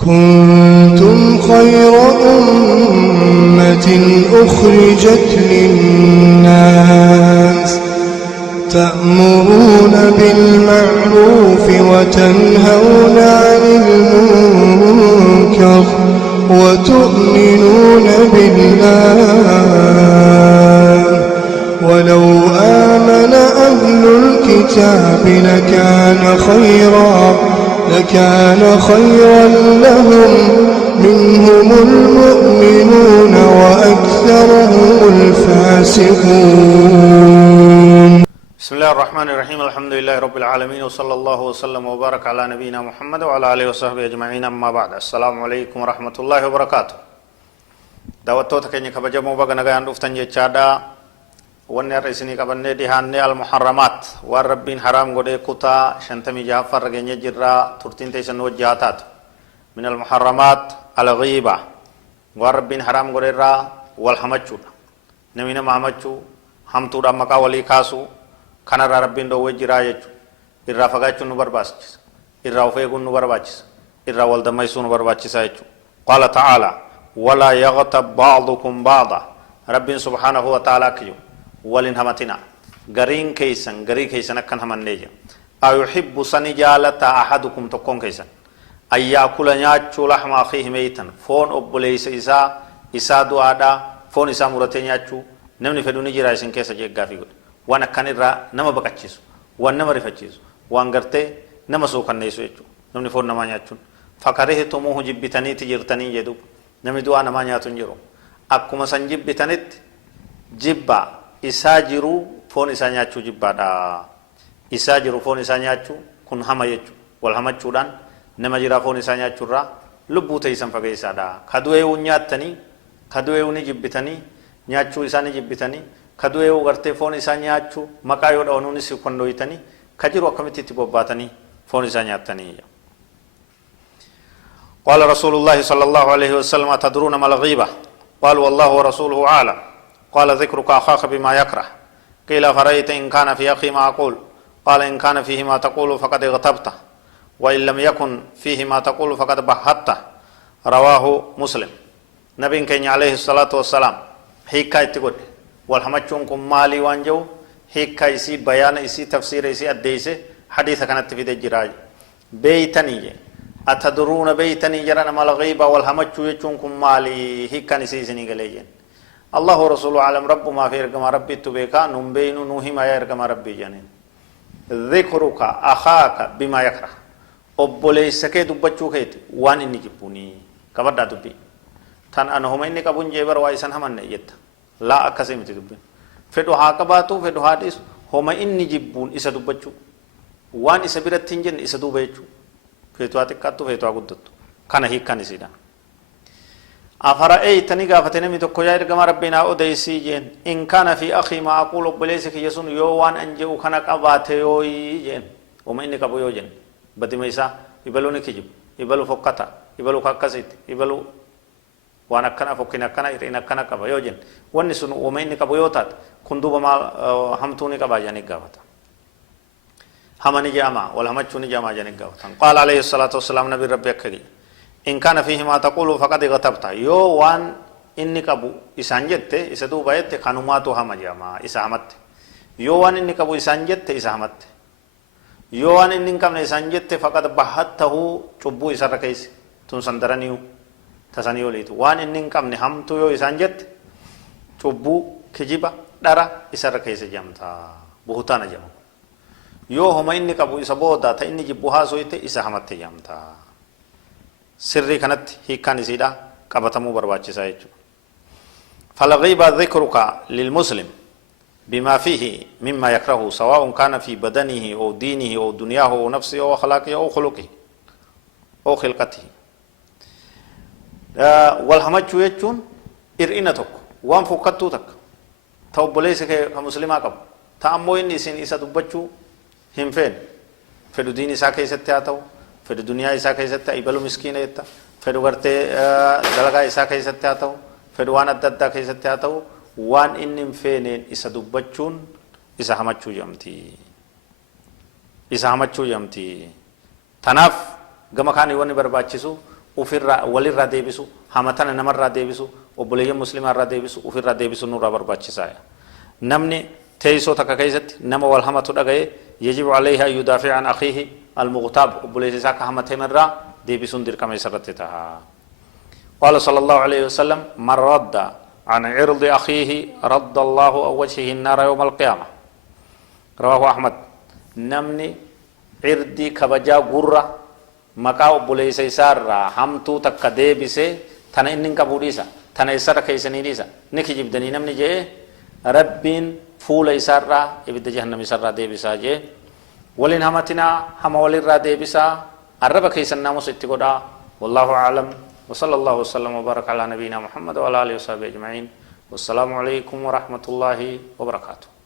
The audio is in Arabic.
كنتم خير أمة أخرجت للناس تأمرون بالمعروف وتنهون عن المنكر وتؤمنون بالله ولو آمن أهل الكتاب لكان خيرا لهم منهم المؤمنون وأكثرهم الفاسقون. بسم الله الرحمن الرحيم. الحمد لله رب العالمين وصلى الله وسلم وبارك على نبينا محمد وعلى آله وصحبه أجمعين. أما بعد، السلام عليكم ورحمة الله وبركاته. دعوتو تكني كبجمو بغنا غان دفتن جچادا وني رسني كبني دهاني المحرمات والربين حرام غدي كوتا شنتمي جعفر رغني جرا ترتين تيسن وجاتات من المحرمات الغيبة والربين حرام غدي را والحمچو نمينا محمچو همتو دمكا ولي كاسو kana rabbiin dhoowwee jiraa jechuudha. Irraa fagaachuun nu barbaachisa. Irraa of eeguun nu barbaachisa. Irraa wal dammaysuu nu barbaachisa jechuudha. Qaala ta'aala walaa yaghtab ba'dukum ba'da. Rabbiin subhaanahu wa ta'aalaa kiyyu walin hamatina. Garii keeysan akkan hamannee jira. Ayuhibbu sani jaalata ahadukum tokkoon keeysan. An yaakula nyaachuu lahma akhiihi meeytan. Foon obboleessa isaa du'aadhaa foon isaa muratee nyaachuu namni fedhu ni jira isin keessa jeeggaafii godhe. Waan akkan irraa nama baqachiisu, waan nama rifachiisu, waan gartee nama suukanneessu jechuudha. Namni foon namaa nyaachuun fakarihitumuuhu jibbitaniiti jirtanii jedhu namni du'aa namaa nyaatu hin jiru. Akkuma san jibbitanitti jibba isaa jiru foon isaa nyaachuu jibbaadha. Isaa jiru foon isaa nyaachuu kun hama jechuudha. Wal hamachuudhaan nama jiraa foon isaa nyaachuurraa lubbuu teessan fageessaadha. Kadu'eewuu nyaattanii, kadu'eewuu ni jibbitanii, nyaachuu isaa ni jibbitanii. Kadu'eewuu gartee foon isaa nyaachuu maqaa yoo dhawnuunis kan dhoyitanii ka jiru akkamitti itti bobbaatanii foon isaa nyaatanii. قال رسول الله صلى الله عليه وسلم أتدرون ما الغيبة؟ قال والله ورسوله أعلم. قال ذكرك أخاك بما يكره. قيل فرأيت إن كان في أخي ما أقول؟ قال إن كان فيه ما تقول فقد اغتبته وإن لم يكن فيه ما تقول فقد بهته. رواه مسلم. نبي كان عليه الصلاة والسلام حكاية تقول والحمچون كم مالي وانجو هيك إسي بيان إسي تفسير إسي أديسه حديث كانت في الجراج بيتني أتدرون بيتني جرنا مال غيبة والحمچو يچون كم مالي هيك كان إسي سني قليجن الله ورسوله عالم رب ما في رقم ربي تبيكا نمبين نوهم يا رقم ربي جنين ذكرك أخاك بما يكره أبولي سكيت دبچو كيت وان إني جبوني كبدا دبي تان أنهم إني كبون جبر وايسن همن نيت لا أكاسمتي دبين فدو هاكباتو فدو هاديس هما إني جبون إسا دبچو وان إسا برتنجن إسا دبچو فدو هاتكاتو فدو هاقودتو كان هيك كان إسيدا أفرأيتني قافتني متوكو جاير كما ربنا أديسي جين إن كان في أخي ما أقول بليسك يسون يوان أنجو كان قباتيو جين وما إني كبو يو جين بدي ميسا يبلو نكجب يبلو فقطة يبلو كاكسيت يبلو waan akkana fokkina akkana irreen akkana qaba yoo jenna wanni sun uuma inni qabu yoo taate kun duuba maal hamtuuni qabaa jedhanii gaafata. Hamani jaamaa wal hamachuuni jaamaa jedhanii gaafatan. Qaala alayhi salaatu wassalaam nabi rabbi akka jedhe in kana fiihi maa taqulu faqad igtabta yoo waan inni qabu isaan jette isa duuba jette kanumaatu hama jaamaa isa hamatte yoo waan inni qabu isaan jette isa hamatte yoo waan inni hin qabne isaan jette faqad bahattahu cubbuu isarra keeyse tun sandaraniyu tasanii oliitu waan inni hin qabne hamtuu yoo isaan jette cubbuu kijiba dhara isarra keessa jamta buhutaana jedhamu yoo homa inni qabu isa booda ta inni jibbu haasoyte isa hamatte jamta sirrii kanatti hiikkaan isiidha qabatamuu barbaachisaa jechuudha. فالغيبة ذكرك للمسلم بما فيه مما يكره سواء كان في بدنه أو دينه أو دنياه أو نفسه أو أخلاقه أو خلقه أو خلقته. والحمچو يچون إرئنا تك وان فوقتو تك توب ليس كمسلمة قب تأمو إني سين إسا دبچو هم فين فدو دين إسا كيسته آتاو فدو دنيا إسا كيسته إبلو مسكين إتا فدو غرتي دلغا إسا كيسته آتاو فدو وان الددا كيسته آتاو وان إنم فينين إسا دبچون إسا حمچو جمتي تناف gama kaanii wanni barbaachisu ufirra walirra deebisu hamatana namarra deebisu obboleeyyan muslimaarra deebisu ufirra deebisu nurra barbaachisaaya namni teeysoo takka keessatti nama wal hamatu dhagaye yajibu alayhi an yudaafi'a an akhiihi almughtaab obboleessa isaa ka hamateemerraa deebisuun dirqama isarratti taha قال صلى الله عليه وسلم من رد عن عرض أخيه رد الله عن وجهه النار يوم القيامة رواه أحمد نمني عردي كبجا غرة مكاو بوليس يسار همتو تكدي بيسه تنا إنن كبوديسا تنا يسار كيسني ديسا نكي جبدني نمني جه ربين فول يسار يبدأ جهنم يسار دي بيسا جه ولين همتنا هم ولين را دي بيسا الرب كيسن ناموس اتقودا والله أعلم وصلى الله وسلم وبارك على نبينا محمد وعلى آله وصحبه أجمعين والسلام عليكم ورحمة الله وبركاته